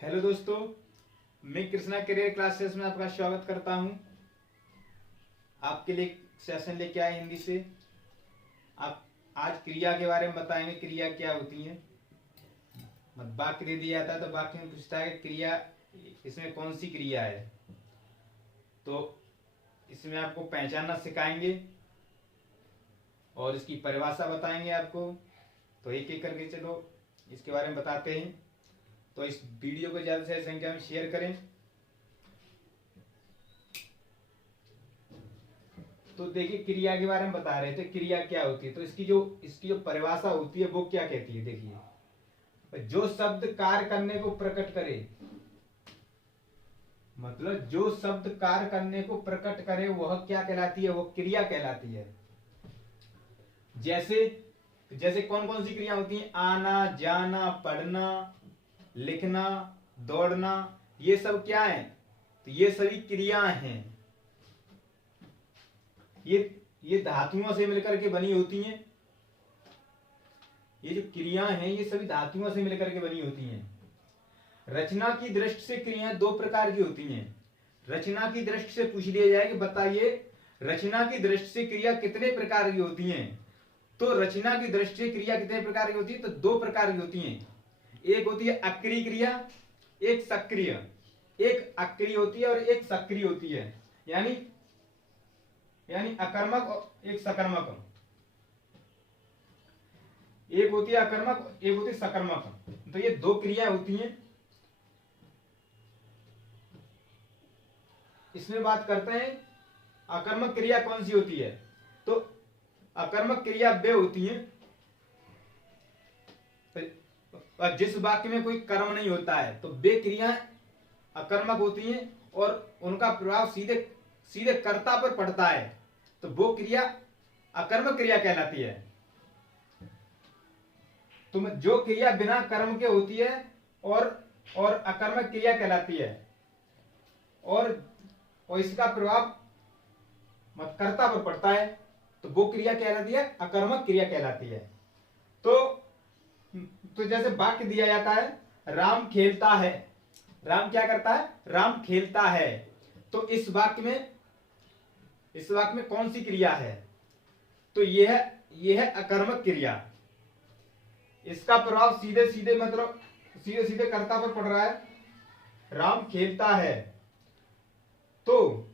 Hello दोस्तों, मैं Krishna career classes में आपका स्वागत करता हूं। आपके लिए सेशन लेके आए हिंदी से। आप आज क्रिया के बारे में बताएंगे, क्रिया क्या होती है। वाक्य दे दिया था तो वाक्य में पूछता है क्रिया, इसमें कौन सी क्रिया है। तो इसमें आपको पहचानना सिखाएंगे और इसकी परिभाषा बताएंगे आपको। तो एक एक करके चलो इसके बारे में बताते हैं। तो इस वीडियो को ज्यादा से ज्यादा संख्या में शेयर करें। तो देखिए, क्रिया के बारे में बता रहे थे, क्रिया क्या होती है। तो इसकी जो परिभाषा होती है वो क्या कहती है। देखिए, जो शब्द कार्य करने को प्रकट करे, मतलब जो शब्द कार्य करने को प्रकट करे वह क्या कहलाती है, वो क्रिया कहलाती है। जैसे जैसे कौन कौन सी क्रिया होती हैं? आना, जाना, पढ़ना, लिखना, दौड़ना, ये सब क्या है? तो ये सभी क्रियाएं हैं। ये धातुओं से मिलकर के बनी होती हैं। ये जो क्रियाएं हैं ये सभी धातुओं से मिलकर के बनी होती हैं। रचना की दृष्टि से क्रियाएं दो प्रकार की होती हैं। रचना की दृष्टि से पूछ लिया जाए कि बताइए रचना की दृष्टि से क्रिया कितने प्रकार की होती हैं। तो रचना की दृष्टि से क्रिया कितने प्रकार की होती है? तो दो प्रकार की होती हैं। एक होती है अक्रिय क्रिया, एक सक्रिय। एक अक्रिय होती है और एक सक्रिय होती है, यानी अकर्मक और एक सकर्मक। एक होती है अकर्मक, एक होती है सकर्मक। तो ये दो क्रियाएं होती हैं। इसमें बात करते हैं अकर्मक क्रिया कौन सी होती है। तो अकर्मक क्रिया वे होती हैं जिस वाक्य में कोई कर्म नहीं होता है, तो वे क्रियाएं अकर्मक होती हैं और उनका प्रभाव सीधे सीधे कर्ता पर पड़ता है। तो वो क्रिया अकर्मक क्रिया कहलाती है। तो जो क्रिया बिना कर्म के होती है और अकर्मक क्रिया कहलाती है, और इसका प्रभाव कर्ता पर पड़ता है, तो वो क्रिया कहलाती है अकर्मक क्रिया कहलाती है। तो जैसे वाक्य दिया जाता है, राम खेलता है। राम क्या करता है? राम खेलता है। तो इस वाक्य में कौन सी क्रिया है? तो यह है अकर्मक क्रिया। इसका प्रभाव सीधे सीधे कर्ता पर पड़ रहा है। राम खेलता है। तो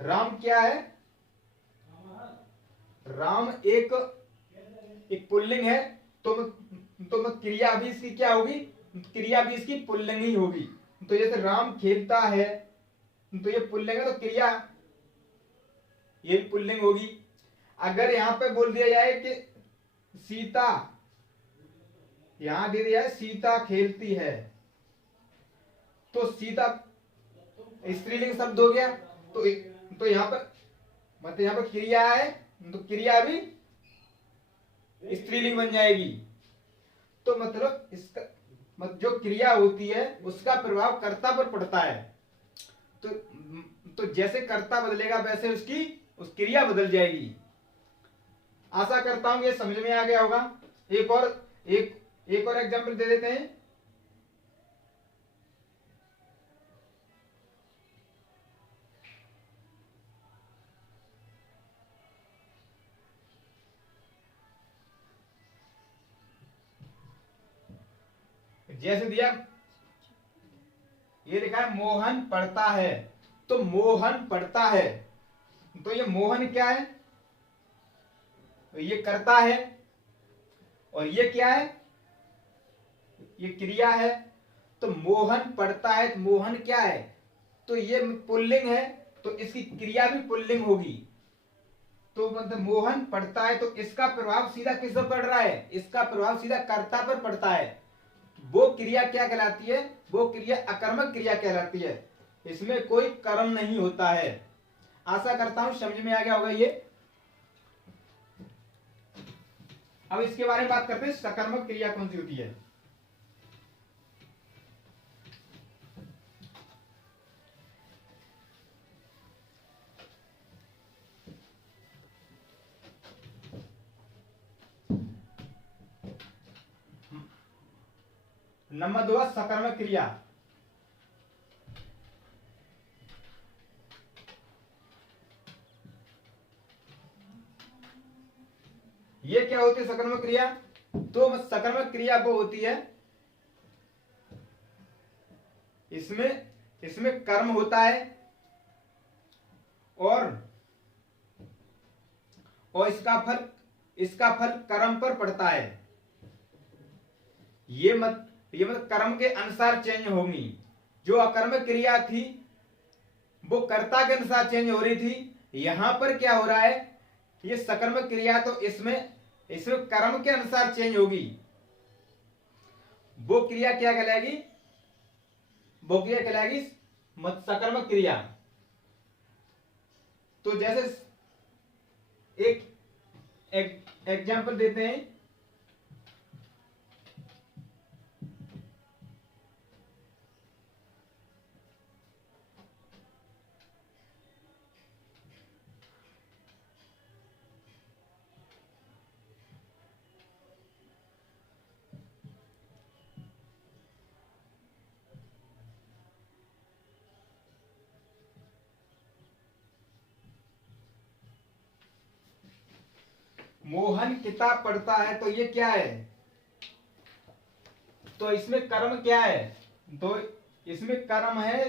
राम क्या है? राम एक पुल्लिंग है। तो क्रिया भी इसकी क्या होगी? क्रिया भी इसकी पुल्लिंग ही होगी। तो जैसे राम खेलता है तो ये पुल्लिंग है, तो क्रिया ये भी पुल्लिंग होगी। अगर यहां पे बोल दिया जाए कि सीता, यहां दे दिया है सीता खेलती है, तो सीता स्त्रीलिंग शब्द हो गया। तो यहां पर क्रिया है, तो क्रिया भी स्त्रीलिंग बन जाएगी। तो मतलब इसका जो क्रिया होती है उसका प्रभाव कर्ता पर पड़ता है। तो जैसे कर्ता बदलेगा वैसे उस क्रिया बदल जाएगी। आशा करता हूं ये समझ में आ गया होगा। एक और एग्जांपल दे देते हैं। जैसे दिया, ये लिखा है मोहन पढ़ता है। तो मोहन पढ़ता है, तो ये मोहन क्या है? तो ये करता है, और ये क्या है? ये क्रिया है। तो मोहन पढ़ता है, तो मोहन क्या है? तो ये पुल्लिंग है, तो इसकी क्रिया भी पुल्लिंग होगी। तो मतलब मोहन पढ़ता है, तो इसका प्रभाव सीधा किस पर पड़ रहा है? इसका प्रभाव सीधा कर्ता पर पड़ता है। वो क्रिया क्या कहलाती है? वो क्रिया अकर्मक क्रिया कहलाती है। इसमें कोई कर्म नहीं होता है। आशा करता हूं समझ में आ गया होगा ये। अब इसके बारे में बात करते हैं, सकर्मक क्रिया कौन सी होती है। नंबर 2 सकर्मक क्रिया। ये क्या होती है सकर्मक क्रिया? तो सकर्मक क्रिया वो होती है इसमें इसमें कर्म होता है और इसका फल कर्म पर पड़ता है। ये मत कर्म के अनुसार चेंज होंगी। जो अकर्मक क्रिया थी वो कर्ता के अनुसार चेंज हो रही थी, यहां पर क्या हो रहा है, ये सकर्मक क्रिया तो इसमें कर्म के अनुसार चेंज होगी। वो क्रिया क्या कहलाएगी? वो क्रिया कहलाएगी सकर्मक क्रिया। तो जैसे एक एग्जाम्पल देते हैं। मोहन किताब पढ़ता है, तो ये क्या है? तो इसमें कर्म क्या है? तो इसमें कर्म है,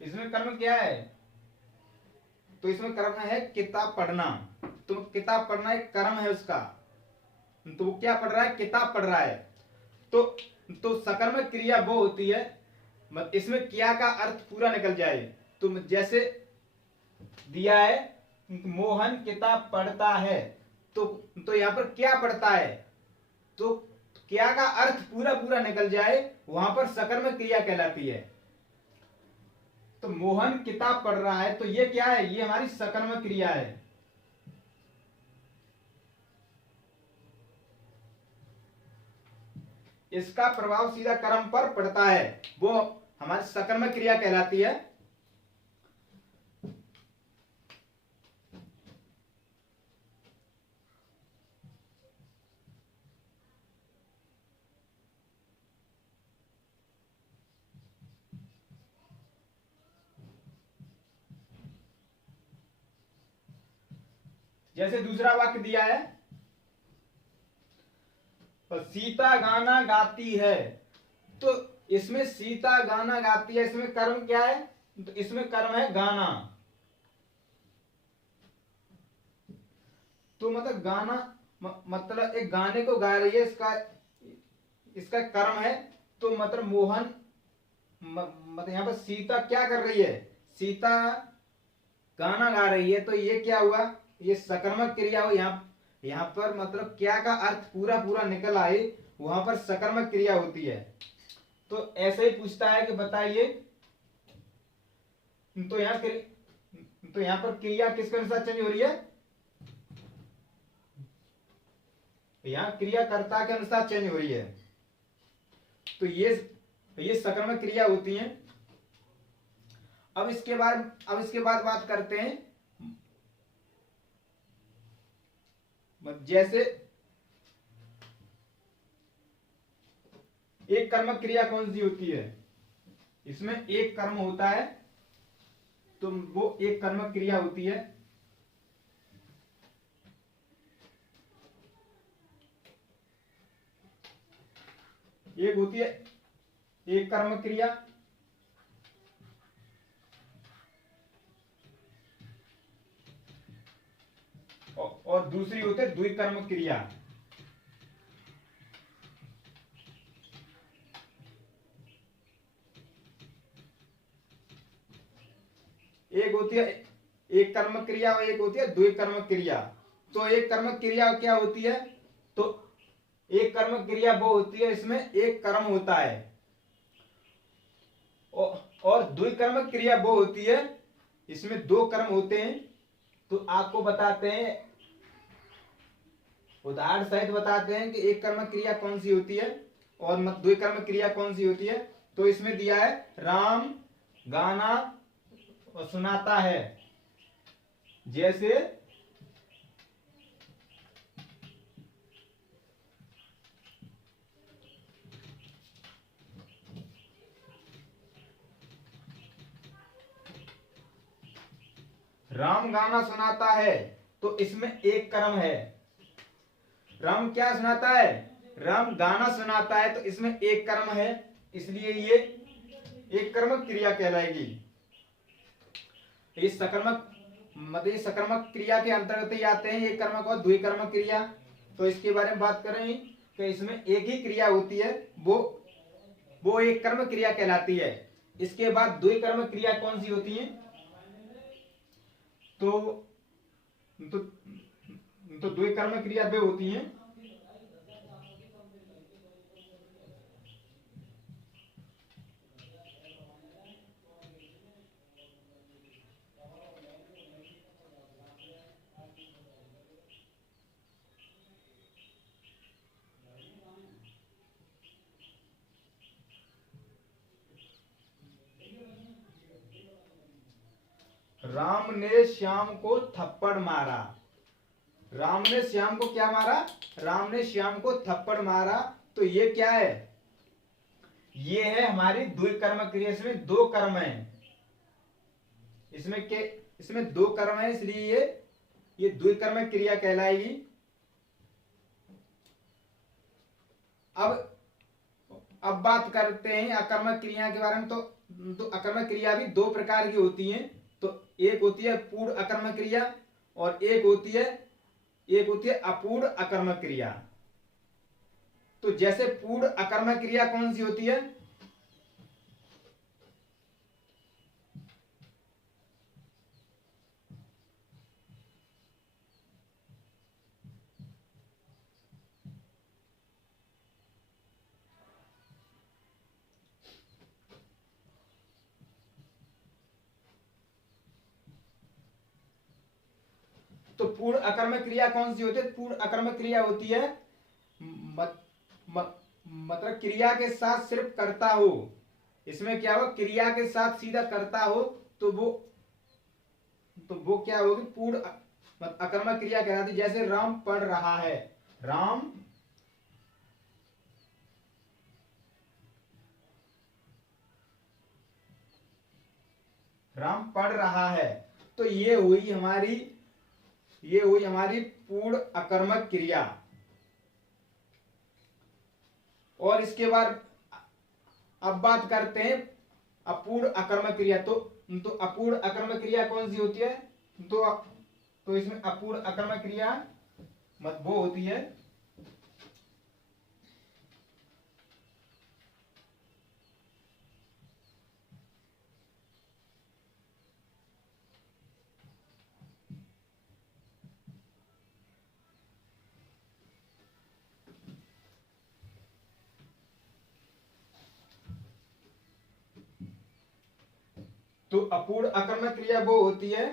इसमें कर्म क्या है? तो इसमें कर्म है किताब पढ़ना। तो किताब पढ़ना एक कर्म है उसका। तो वो क्या पढ़ रहा है? किताब पढ़ रहा है। तो सकर्मक क्रिया वो होती है इसमें क्रिया का अर्थ पूरा निकल जाए। तो जैसे दिया है मोहन किताब पढ़ता है, तो यहां पर क्या पढ़ता है? तो क्या का अर्थ पूरा पूरा निकल जाए, वहां पर सकर्मक क्रिया कहलाती है। तो मोहन किताब पढ़ रहा है, तो ये क्या है? ये हमारी सकर्मक क्रिया है। इसका प्रभाव सीधा कर्म पर पड़ता है, वो हमारी सकर्मक क्रिया कहलाती है। जैसे दूसरा वाक्य दिया है, तो सीता गाना गाती है। तो इसमें सीता गाना गाती है, इसमें कर्म क्या है? तो इसमें कर्म है गाना। तो मतलब गाना मतलब एक गाने को गा रही है, इसका कर्म है। तो मतलब मोहन मतलब यहां पर सीता क्या कर रही है? सीता गाना गा रही है, तो ये क्या हुआ? ये सकर्मक क्रिया हो। यहां पर मतलब क्या का अर्थ पूरा पूरा निकल आए, वहां पर सकर्मक क्रिया होती है। तो ऐसे ही पूछता है कि बताइए, तो यहां पर क्रिया किसके अनुसार चेंज हो रही है? यहां क्रिया कर्ता के अनुसार चेंज हो रही है। तो ये सकर्मक क्रिया होती है। अब इसके बाद बात करते हैं, जैसे एक कर्मक क्रिया कौन सी होती है? इसमें एक कर्म होता है, तो वो एक कर्मक क्रिया होती है। एक होती है एक कर्मक क्रिया, और दूसरी होती है द्विकर्मक क्रिया। एक होती है एक कर्मक क्रिया और एक होती है द्विकर्मक क्रिया। तो एक कर्मक क्रिया क्या होती है? तो एक कर्मक क्रिया वो होती है इसमें एक कर्म होता है, और द्विकर्मक क्रिया वो होती है इसमें दो कर्म होते हैं। तो आपको बताते हैं, उदाहरण सहित बताते हैं कि एक कर्मक क्रिया कौन सी होती है और द्विकर्मक क्रिया कौन सी होती है। तो इसमें दिया है राम गाना सुनाता है। जैसे राम गाना सुनाता है तो इसमें एक कर्म है। राम क्या सुनाता है? राम गाना सुनाता है तो इसमें एक कर्म है, इसलिए ये एक कर्मक क्रिया कहलाएगी। ये सकर्मक मतलब सकर्मक क्रिया के अंतर्गत ही आते हैं ये कर्मक और द्विकर्मक क्रिया। तो इसके बारे में बात करें कि इसमें एक ही क्रिया होती है, वो एक कर्म क्रिया कहलाती है। इसके बाद द्विकर्मक क्रिया कौन सी होती है? तो तो, तो द्विकर्मक क्रिया वे होती हैं राम ने श्याम को थप्पड़ मारा। राम ने श्याम को क्या मारा? राम ने श्याम को थप्पड़ मारा। तो ये क्या है? ये है हमारी द्विकर्मक क्रिया। इसमें दो कर्म है, इसमें दो कर्म है, इसलिए ये द्विकर्मक क्रिया कहलाएगी। अब बात करते हैं अकर्मक क्रिया के बारे में। तो अकर्मक क्रिया भी दो प्रकार की होती हैं। तो एक होती है पूर्ण अकर्मक क्रिया और एक होती है अपूर्ण अकर्मक क्रिया। तो जैसे पूर्ण अकर्मक क्रिया कौन सी होती है? तो पूर्ण अकर्मक क्रिया कौन सी होती है? पूर्ण अकर्मक क्रिया होती है मतलब क्रिया के साथ सिर्फ करता हो। इसमें क्या हो? क्रिया के साथ सीधा करता हो तो वो क्या होगी? पूर्ण अकर्मक क्रिया कहलाती। जैसे राम पढ़ रहा है, राम पढ़ रहा है। तो ये हुई हमारी पूर्ण अकर्मक क्रिया। और इसके बाद अब बात करते हैं अपूर्ण अकर्मक क्रिया। तो अपूर्ण अकर्मक क्रिया कौन सी होती है? तो इसमें अपूर्ण अकर्मक क्रिया वो होती है तो अपूर्ण अकर्मक क्रिया वो होती है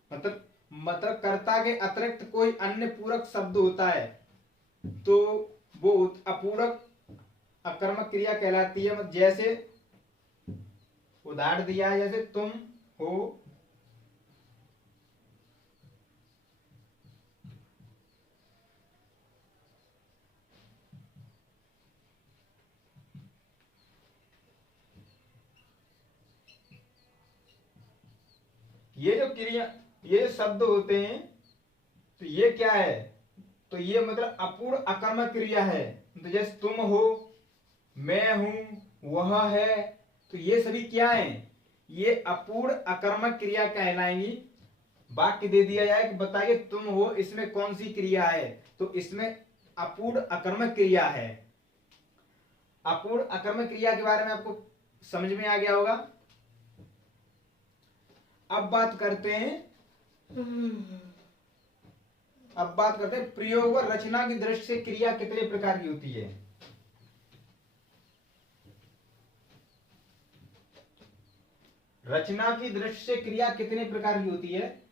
मतलब कर्ता के अतिरिक्त कोई अन्य पूरक शब्द होता है तो वो अपूरक अकर्मक क्रिया कहलाती है। जैसे उदाहरण दिया है, जैसे तुम हो, ये जो शब्द होते हैं तो ये क्या है? तो ये मतलब अपूर्ण अकर्मक क्रिया है। तो जैसे तुम हो, मैं हूं, वह है, तो ये सभी क्या है? ये अपूर्ण अकर्मक क्रिया कहलाएंगी। वाक्य दे दिया जाए कि बताइए तुम हो, इसमें कौन सी क्रिया है? तो इसमें अपूर्ण अकर्मक क्रिया है। अपूर्ण अकर्मक क्रिया के बारे में आपको समझ में आ गया होगा। अब बात करते हैं प्रयोग और रचना की दृष्टि से क्रिया कितने प्रकार की होती है। रचना की दृष्टि से क्रिया कितने प्रकार की होती है?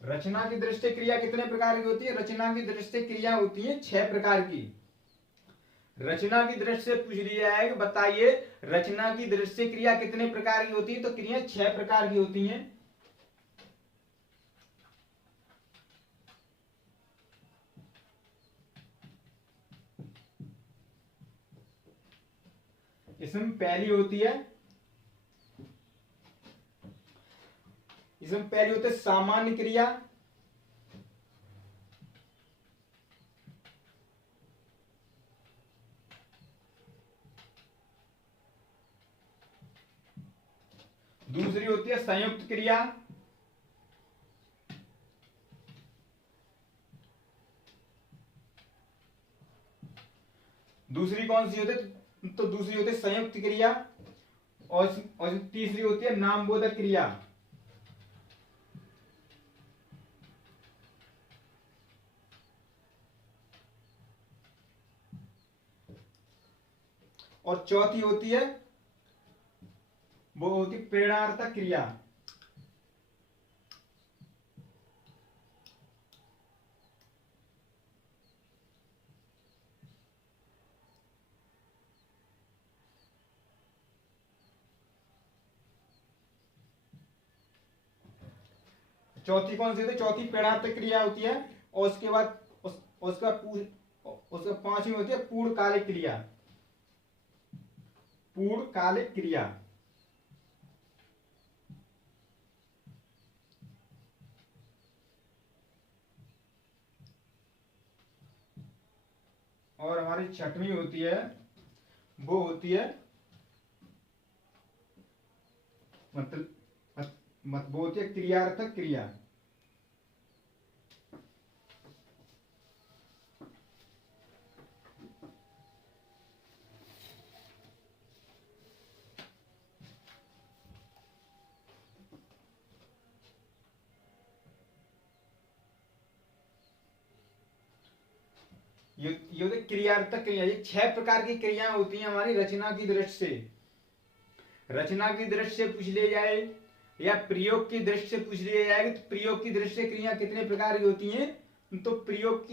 रचना की दृष्टि क्रिया कितने प्रकार की होती है? रचना की दृष्टि क्रिया होती है 6 प्रकार की। रचना की दृष्टि से पूछ लिया है कि बताइए रचना की दृष्टि से क्रिया कितने प्रकार की होती है, तो क्रिया 6 प्रकार की होती हैं। इसमें पहली होती है, इसमें पहली होती है सामान्य क्रिया। दूसरी होती है संयुक्त क्रिया। दूसरी कौन सी होती है, तो दूसरी होती है संयुक्त क्रिया। और तीसरी होती है नामबोधक क्रिया। और चौथी होती है, वो होती है प्रेरणार्थक क्रिया। चौथी कौन सी होती है, चौथी प्रेरणार्थक क्रिया होती है। और उसके बाद उसका पांचवी होती है पूर्णकालिक क्रिया। पूर्णकालिक क्रिया। और हमारी छठवीं होती है, वो होती है मतलब वो होती है क्रियार्थक क्रिया। ये होती है क्रियार्थक क्रिया। ये 6 प्रकार की क्रियाएं होती हैं हमारी रचना की दृष्टि से। रचना की दृष्टि से पूछ लिया जाए या प्रयोग की दृष्टि से पूछ लिया जाएगा, तो प्रयोग की दृष्टि से क्रिया कितने प्रकार की होती हैं, तो प्रयोग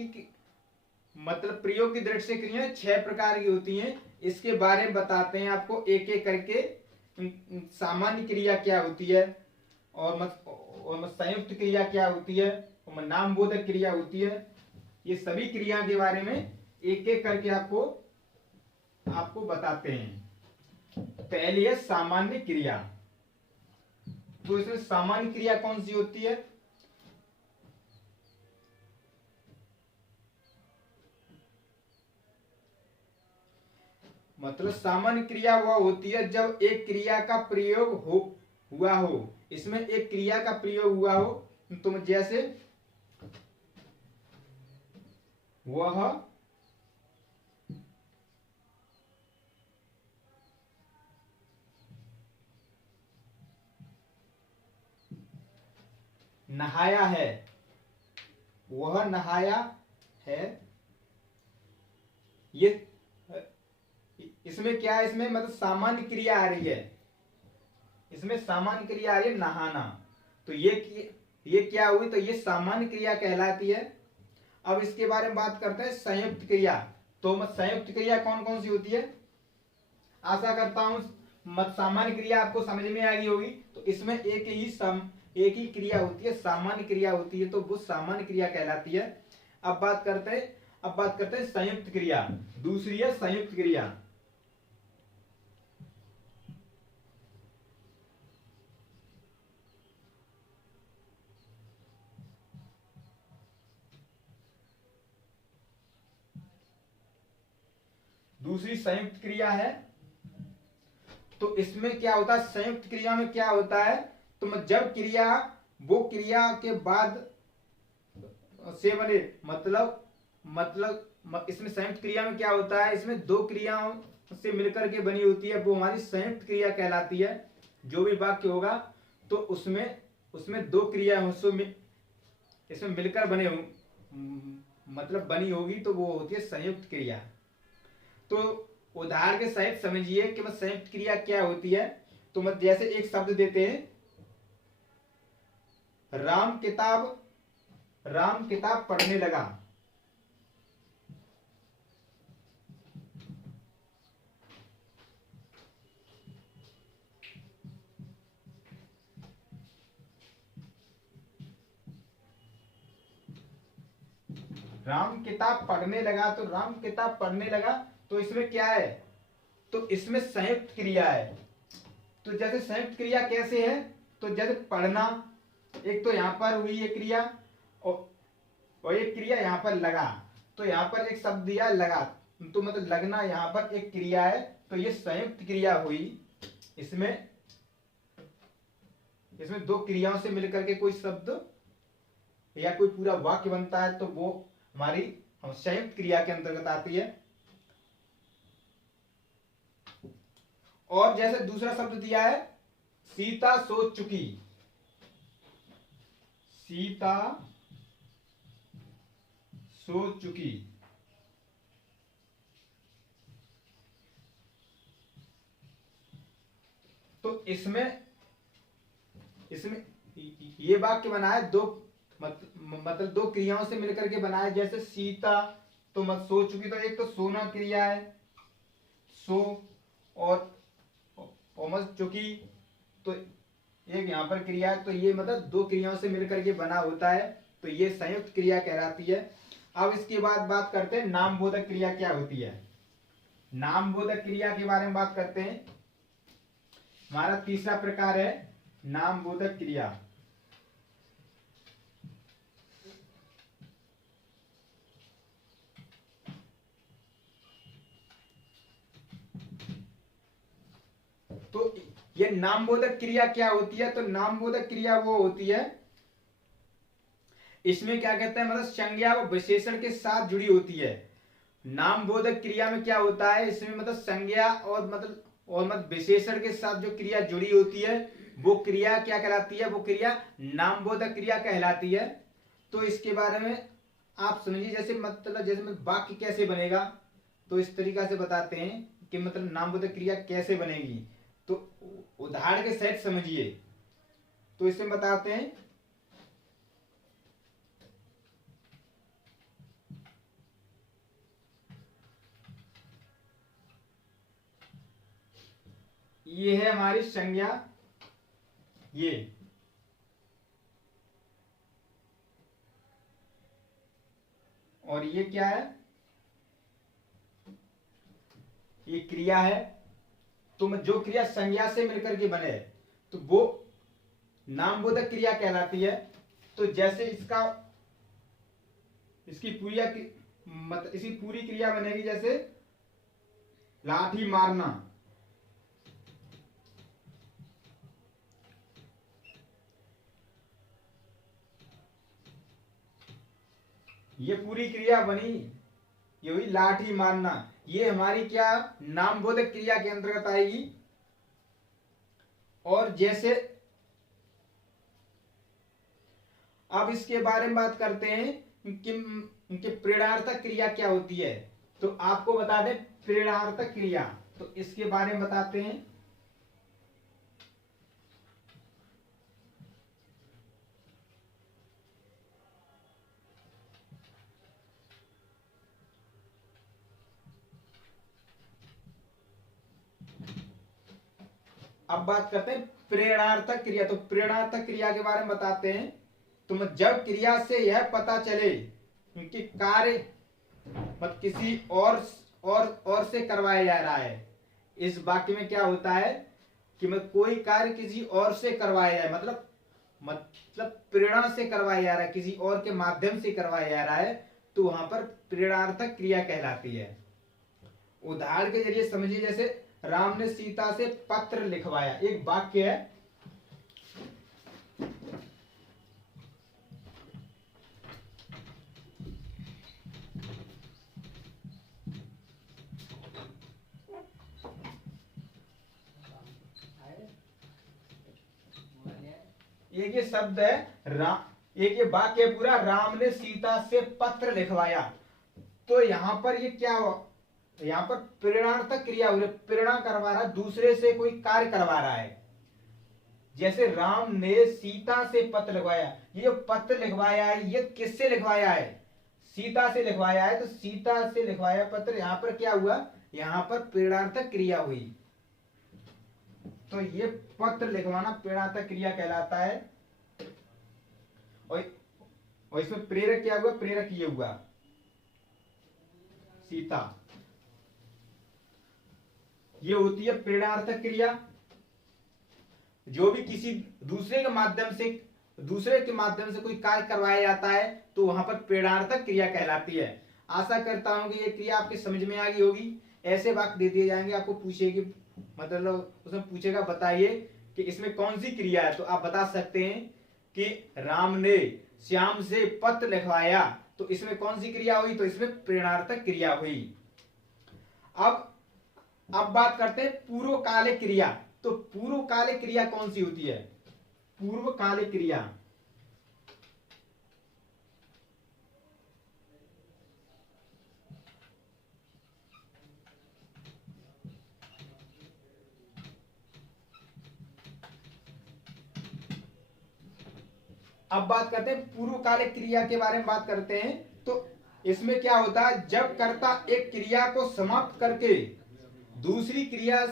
की दृष्टि से क्रिया 6 प्रकार की होती हैं। इसके बारे में बताते हैं आपको एक एक करके। सामान्य क्रिया क्या होती है, और संयुक्त क्रिया क्या होती है, और नामबोधक क्रिया होती है। ये सभी क्रिया के बारे में एक एक करके आपको बताते हैं। पहली है सामान्य क्रिया। तो इसमें सामान्य क्रिया कौन सी होती है, मतलब सामान्य क्रिया वह होती है जब एक क्रिया का प्रयोग हुआ हो। इसमें एक क्रिया का प्रयोग हुआ हो, तो जैसे वह नहाया है, वह नहाया है। ये इसमें क्या है, इसमें मतलब सामान्य क्रिया आ रही है। इसमें सामान्य क्रिया आ रही है नहाना। तो ये क्या हुई, तो ये सामान्य क्रिया कहलाती है। अब इसके बारे में बात करते हैं संयुक्त क्रिया। तो संयुक्त क्रिया कौन कौन सी होती है, आशा करता हूं सामान्य क्रिया आपको समझ में आ गई होगी। तो इसमें एक ही क्रिया होती है, सामान्य क्रिया होती है, तो वो सामान्य क्रिया कहलाती है। अब बात करते हैं संयुक्त क्रिया। दूसरी है संयुक्त क्रिया। दूसरी संयुक्त क्रिया है। तो इसमें क्या होता है, संयुक्त क्रिया में क्या होता है, तो जब वो क्रिया के बाद से बने, मतलब इसमें संयुक्त क्रिया में क्या होता है, इसमें दो क्रियाओं से मिलकर के बनी होती है, वो हमारी संयुक्त क्रिया कहलाती है। जो भी वाक्य होगा तो उसमें दो क्रिया इसमें मिलकर बने हो, मतलब बनी होगी, तो वो होती है संयुक्त क्रिया। तो उदाहरण के सहित समझिए कि संयुक्त क्रिया क्या होती है। तो जैसे एक शब्द देते हैं, राम किताब पढ़ने लगा। राम किताब पढ़ने लगा, तो राम किताब पढ़ने लगा, तो इसमें क्या है, तो इसमें संयुक्त क्रिया है। तो जैसे संयुक्त क्रिया कैसे है, तो जैसे पढ़ना, एक तो यहां पर हुई ये क्रिया, और एक क्रिया यहां पर लगा, तो यहां पर एक शब्द दिया लगा, तो मतलब लगना यहां पर एक क्रिया है, तो ये संयुक्त क्रिया हुई। इसमें दो क्रियाओं से मिलकर के कोई शब्द या कोई पूरा वाक्य बनता है, तो वो हमारी संयुक्त क्रिया के अंतर्गत आती है। और जैसे दूसरा शब्द दिया है सीता सो चुकी, सीता सो चुकी, तो इसमें ये वाक्य बना है दो, मतलब दो क्रियाओं से मिलकर के बना है। जैसे सीता तो मत सो चुकी, तो एक तो सोना क्रिया है, सो, और मत चुकी तो एक यहां पर क्रिया है, तो ये मतलब दो क्रियाओं से मिलकर के बना होता है, तो ये संयुक्त क्रिया कहलाती है। अब इसके बाद बात करते हैं नामबोधक क्रिया क्या होती है। नामबोधक क्रिया के बारे में बात करते हैं। हमारा तीसरा प्रकार है नामबोधक क्रिया। तो ये नामबोधक क्रिया क्या होती है, तो नामबोधक क्रिया वो होती है, इसमें क्या कहते हैं, मतलब संज्ञा व विशेषण के साथ जुड़ी होती है। नामबोधक क्रिया में क्या होता है, इसमें मतलब संज्ञा और विशेषण के साथ जो क्रिया जुड़ी होती है, वो क्रिया क्या कहलाती है, वो क्रिया नामबोधक क्रिया कहलाती है। तो इसके बारे में आप समझिए, जैसे वाक्य कैसे बनेगा, तो इस तरीका से बताते हैं कि मतलब नामबोधक क्रिया कैसे बनेगी, तो उदाहरण के सहित समझिए। तो इसमें बताते हैं, ये है हमारी संज्ञा, ये और ये क्या है, ये क्रिया है। तो जो क्रिया संज्ञा से मिलकर के बने तो वो नामबोधक क्रिया कहलाती है। तो जैसे इसकी पूरी क्रिया बनेगी, जैसे लाठी मारना, ये पूरी क्रिया बनी, ये हुई लाठी मारना, ये हमारी क्या नामबोधक क्रिया के अंतर्गत आएगी। और जैसे अब इसके बारे में बात करते हैं कि प्रेरणार्थक क्रिया क्या होती है। तो आपको बता दें प्रेरणार्थक क्रिया, तो इसके बारे में बताते हैं। अब बात करते हैं प्रेरणार्थक क्रिया। तो प्रेरणार्थक क्रिया के बारे में बताते हैं। तो जब क्रिया से यह पता चले कि कार्य किसी और से करवाया जा रहा है। इस वाक्य में क्या होता है कि कोई कार्य किसी और से करवाया जाए, मतलब प्रेरणा से करवाया जा रहा है, किसी और के माध्यम से करवाया जा रहा है, तो वहां पर प्रेरणार्थक क्रिया कहलाती है। उदाहरण के जरिए समझिए, जैसे राम ने सीता से पत्र लिखवाया, एक वाक्य है। एक ये शब्द है एक ये वाक्य है पूरा, राम ने सीता से पत्र लिखवाया। तो यहां पर ये क्या हुआ, यहां पर प्रेरणार्थक क्रिया हो रही है, प्रेरणा करवा रहा है, दूसरे से कोई कार्य करवा रहा है। जैसे राम ने सीता से पत्र लिखवाया, ये जो पत्र लिखवाया है ये किससे लिखवाया है, सीता से लिखवाया है। तो सीता से लिखवाया पत्र, यहां पर क्या हुआ, यहां पर प्रेरणार्थक क्रिया हुई। तो ये पत्र लिखवाना प्रेरणार्थक क्रिया कहलाता है। और इसमें प्रेरक क्या हुआ, प्रेरक ये हुआ। सीता। ये होती है प्रेरणार्थक क्रिया। जो भी किसी दूसरे के माध्यम से कोई कार्य करवाया जाता है तो वहां पर प्रेरणार्थक क्रिया कहलाती है। आशा करता हूं कि ये क्रिया आपके समझ में आ गई होगी। ऐसे वाक्य दे दिए जाएंगे, आपको पूछेगी, मतलब उसमें पूछेगा बताइए कि इसमें कौन सी क्रिया है, तो आप बता सकते हैं कि राम ने श्याम से पत्र लिखवाया, तो इसमें कौन सी क्रिया हुई, तो इसमें प्रेरणार्थक क्रिया हुई। अब बात करते हैं पूर्वकालिक क्रिया। तो पूर्वकालिक क्रिया कौन सी होती है? पूर्वकालिक क्रिया अब बात करते हैं पूर्वकालिक क्रिया के बारे में बात करते हैं। तो इसमें क्या होता है, जब कर्ता एक क्रिया को समाप्त करके दूसरी क्रिया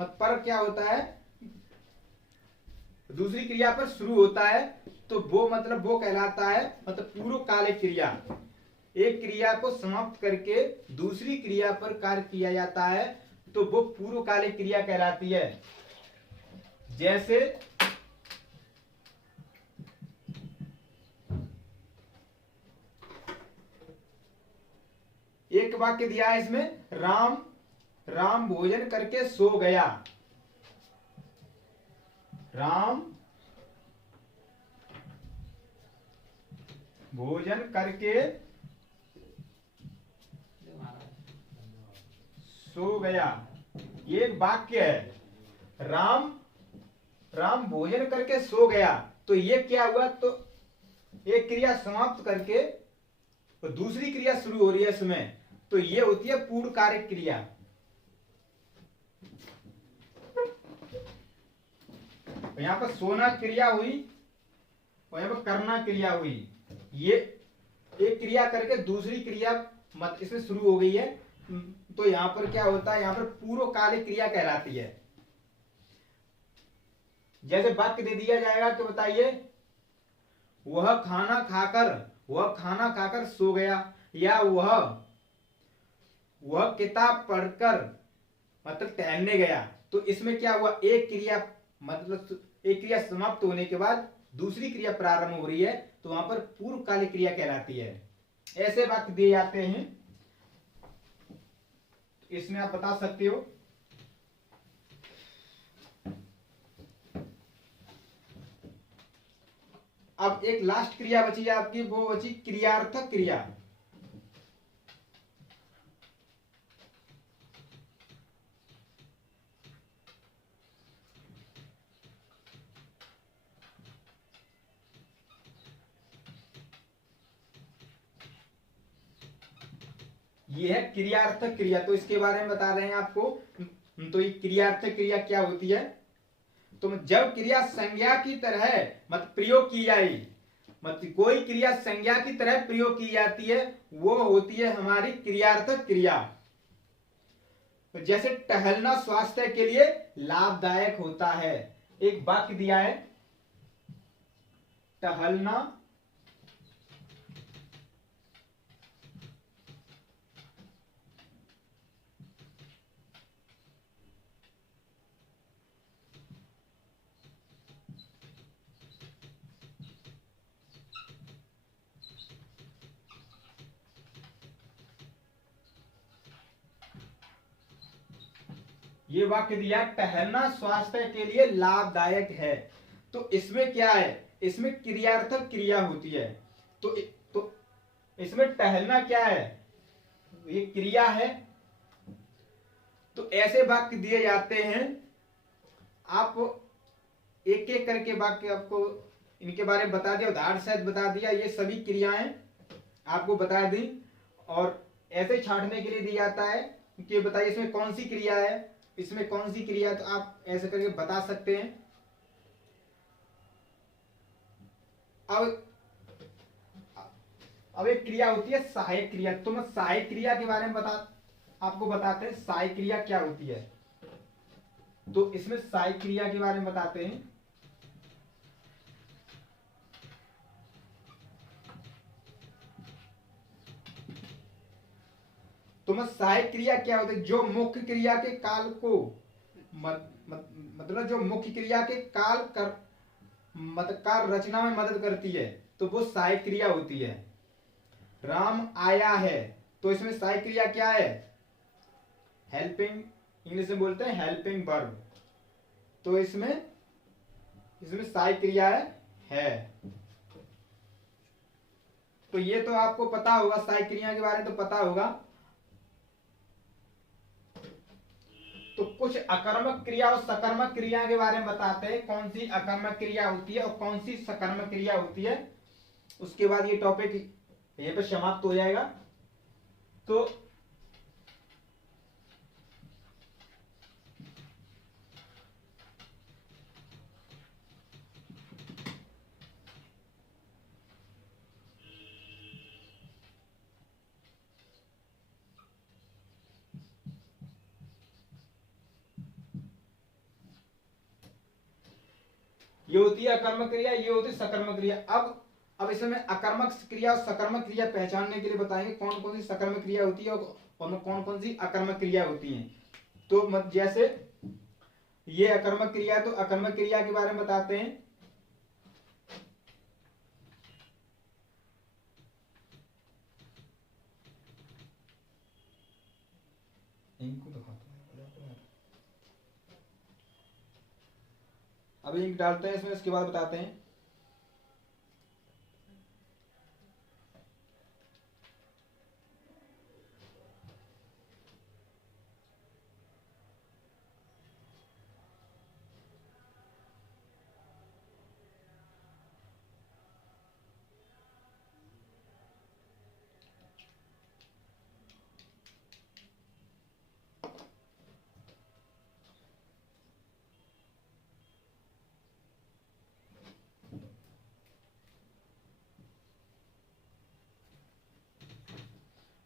पर क्या होता है, दूसरी क्रिया पर शुरू होता है, तो वो कहलाता है पूर्वकालिक क्रिया। एक क्रिया को समाप्त करके दूसरी क्रिया पर कार्य किया जाता है तो वो पूर्वकालिक क्रिया कहलाती है। जैसे एक वाक्य दिया है इसमें, राम भोजन करके सो गया। राम भोजन करके सो गया, ये एक वाक्य है। राम भोजन करके सो गया, तो ये क्या हुआ, तो एक क्रिया समाप्त करके तो दूसरी क्रिया शुरू हो रही है इसमें, तो ये होती है पूर्वकालिक क्रिया। तो यहां पर सोना क्रिया हुई और यहां पर करना क्रिया हुई। ये एक क्रिया करके दूसरी क्रिया इसमें शुरू हो गई है, तो यहां पर क्या होता है, यहां पर पूर्वकालिक क्रिया कहलाती है। जैसे वाक्य दे दिया जाएगा कि बताइए, वह खाना खाकर सो गया, या वह किताब पढ़कर टहलने गया। तो इसमें क्या हुआ, एक क्रिया समाप्त होने के बाद दूसरी क्रिया प्रारंभ हो रही है, तो वहां पर पूर्वकालिक क्रिया कहलाती है। ऐसे वाक्य दिए जाते हैं, इसमें आप बता सकते हो। अब एक लास्ट क्रिया बची है आपकी, वो बची क्रियार्थक क्रिया। ये है क्रियार्थक क्रिया, तो इसके बारे में बता रहे हैं आपको। तो ये क्रियार्थक क्रिया क्या होती है, तो जब क्रिया संज्ञा की तरह प्रयोग की जाए, कोई क्रिया संज्ञा की तरह प्रयोग की जाती है, वो होती है हमारी क्रियार्थक क्रिया। तो जैसे टहलना स्वास्थ्य के लिए लाभदायक होता है। एक वाक्य दिया है, टहलना ये वाक्य दिया, टहलना स्वास्थ्य के लिए लाभदायक है। तो इसमें क्या है, इसमें क्रियार्थक क्रिया होती है। तो इसमें टहलना क्या है, ये क्रिया है। तो ऐसे वाक्य दिए जाते हैं, आप एक एक करके वाक्य आपको इनके बारे में बता दिया, उदाहरण सहित बता दिया, ये सभी क्रियाएं आपको बता दी। और ऐसे छांटने के लिए दिया जाता है कि बताइए इसमें कौन सी क्रिया है, इसमें कौन सी क्रिया, तो आप ऐसे करके बता सकते हैं। अब एक क्रिया होती है सहायक क्रिया। तो मैं सहायक क्रिया के बारे में आपको बताते हैं सहायक क्रिया क्या होती है। तो इसमें सहायक क्रिया के बारे में बताते हैं। तो मैं सहायक क्रिया क्या होती है? जो मुख्य क्रिया के काल को मतलब जो मुख्य क्रिया के काल कर काल रचना में मदद करती है, तो वो सहायक क्रिया होती है। राम आया है, तो इसमें सहायक क्रिया क्या है? हेल्पिंग, इंग्लिश में बोलते हैं हेल्पिंग वर्ब। तो इसमें सहायक क्रिया है। तो ये तो आपको पता होगा, सहायक क्रिया के बारे में तो पता होगा। तो कुछ अकर्मक क्रिया और सकर्मक क्रिया के बारे में बताते हैं, कौन सी अकर्मक क्रिया होती है और कौन सी सकर्मक क्रिया होती है। उसके बाद ये टॉपिक यहीं पर समाप्त हो जाएगा। तो ये होती है अकर्मक क्रिया, ये होती है सकर्मक क्रिया। अब इसमें अकर्मक क्रिया और सकर्मक क्रिया पहचानने के लिए बताएंगे कौन कौन सी सकर्मक क्रिया होती है और कौन कौन सी अकर्मक क्रिया होती है। तो जैसे ये अकर्मक क्रिया, तो अकर्मक क्रिया के बारे में बताते हैं। इनको अभी इंक डालते हैं इसमें, इसके बाद बताते हैं।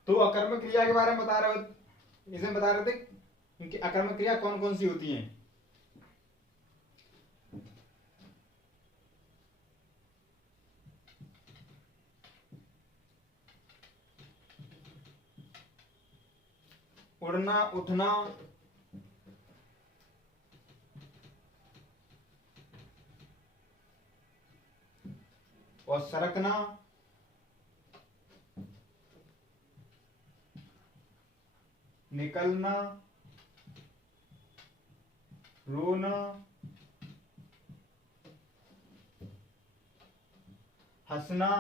तो अकर्मक क्रिया के बारे में बता रहे हो, इसमें बता रहे थे कि अकर्मक क्रिया कौन कौन सी होती हैं। उड़ना, उठना, और सरकना, निकलना, रोना, हंसना,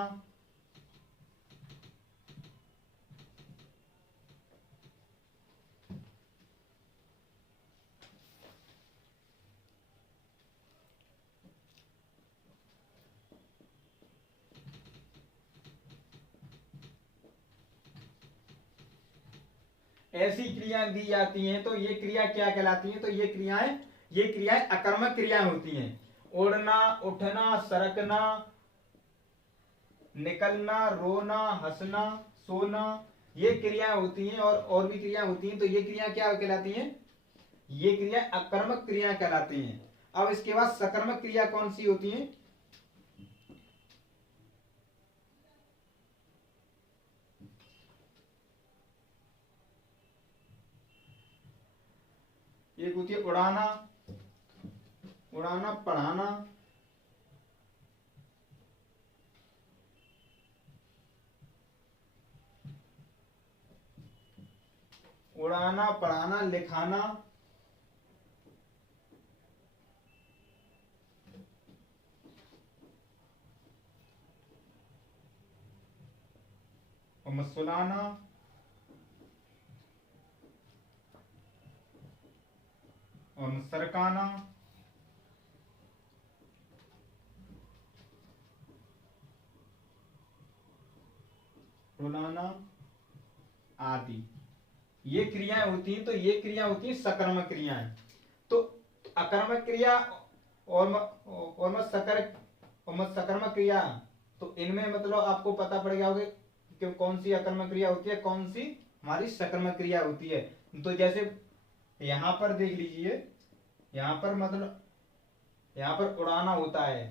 ऐसी क्रियाएं दी जाती हैं। तो ये क्रिया क्या कहलाती हैं? तो ये क्रियाएं अकर्मक क्रियाएं होती हैं। उड़ना, उठना, सरकना, निकलना, रोना, हंसना, सोना, ये क्रियाएं होती हैं। और भी क्रियाएं होती हैं। तो ये क्रिया क्या कहलाती हैं? ये क्रिया अकर्मक क्रिया कहलाती हैं। अब इसके बाद सकर्मक क्रिया कौन सी होती हैं? एक होती है उड़ाना, पढ़ाना, उड़ाना, पढ़ाना, लिखाना, और मसुलाना, और सरकाना, रुलाना आदि, ये क्रियाएं होती हैं। तो ये क्रिया होती है सकर्मक क्रियाएं। तो अकर्मक क्रिया और मत सकर्मक क्रिया, तो इनमें मतलब आपको पता पड़ गया होगा कि कौन सी अकर्मक क्रिया होती है, कौन सी हमारी सकर्मक क्रिया होती है। तो जैसे यहां पर देख लीजिए, यहां पर मतलब यहां पर उड़ाना होता है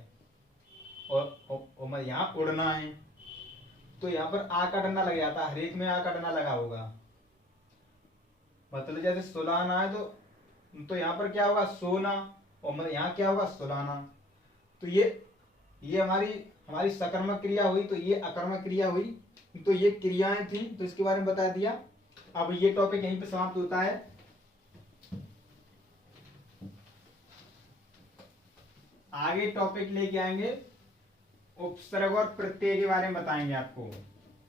और यहां उड़ना है। तो यहां पर आ का डंडा लग जाता है, हर एक में आ का डंडा लगा होगा। मतलब जैसे सुलाना है तो यहाँ पर क्या होगा, सोना, और मतलब यहाँ क्या होगा, सुलाना। तो ये हमारी हमारी सकर्मक क्रिया हुई, तो ये अकर्मक क्रिया हुई। तो ये क्रियाएं थी, तो इसके बारे में बता दिया। अब ये टॉपिक यहीं पे समाप्त होता है। आगे टॉपिक लेके आएंगे, उपसर्ग और प्रत्यय के बारे में बताएंगे आपको,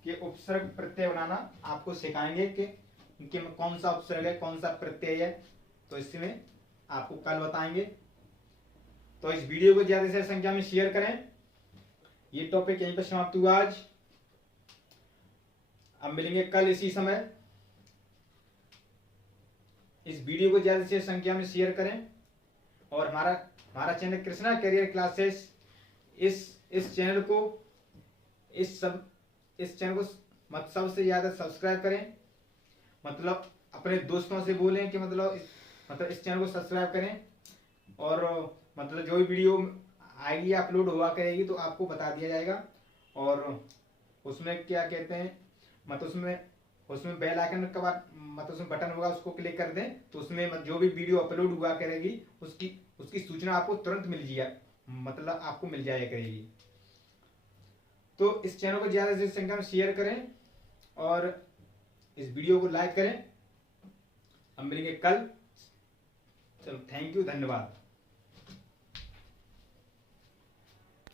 कि उपसर्ग प्रत्यय बनाना आपको सिखाएंगे कि इनके में कौन सा उपसर्ग है, कौन सा प्रत्यय है। तो इसमें आपको कल बताएंगे। तो इस वीडियो को ज्यादा से ज्यादा संख्या में शेयर करें। ये टॉपिक यहीं पर समाप्त हुआ आज। अब मिलेंगे कल इसी समय। इस वीडियो को ज्यादा से ज्यादा संख्या में शेयर करें, और हमारा चैनल कृष्णा करियर क्लासेस, इस चैनल को सबसे ज्यादा सब्सक्राइब करें। मतलब अपने दोस्तों से बोलें कि मतलब इस चैनल को सब्सक्राइब करें, और मतलब जो भी वीडियो आएगी, अपलोड हुआ करेगी, तो आपको बता दिया जाएगा। और उसमें क्या कहते हैं, मतलब उसमें बेल आइकन का मतलब उसमें बटन होगा, उसको क्लिक कर दें, तो उसमें जो भी वीडियो अपलोड हुआ करेगी उसकी सूचना आपको तुरंत आपको मिल जाया करेगी। तो इस चैनल को ज्यादा से ज्यादा संख्या में शेयर करें, और इस वीडियो को लाइक करें। हम मिलेंगे कल। चलो, थैंक यू, धन्यवाद।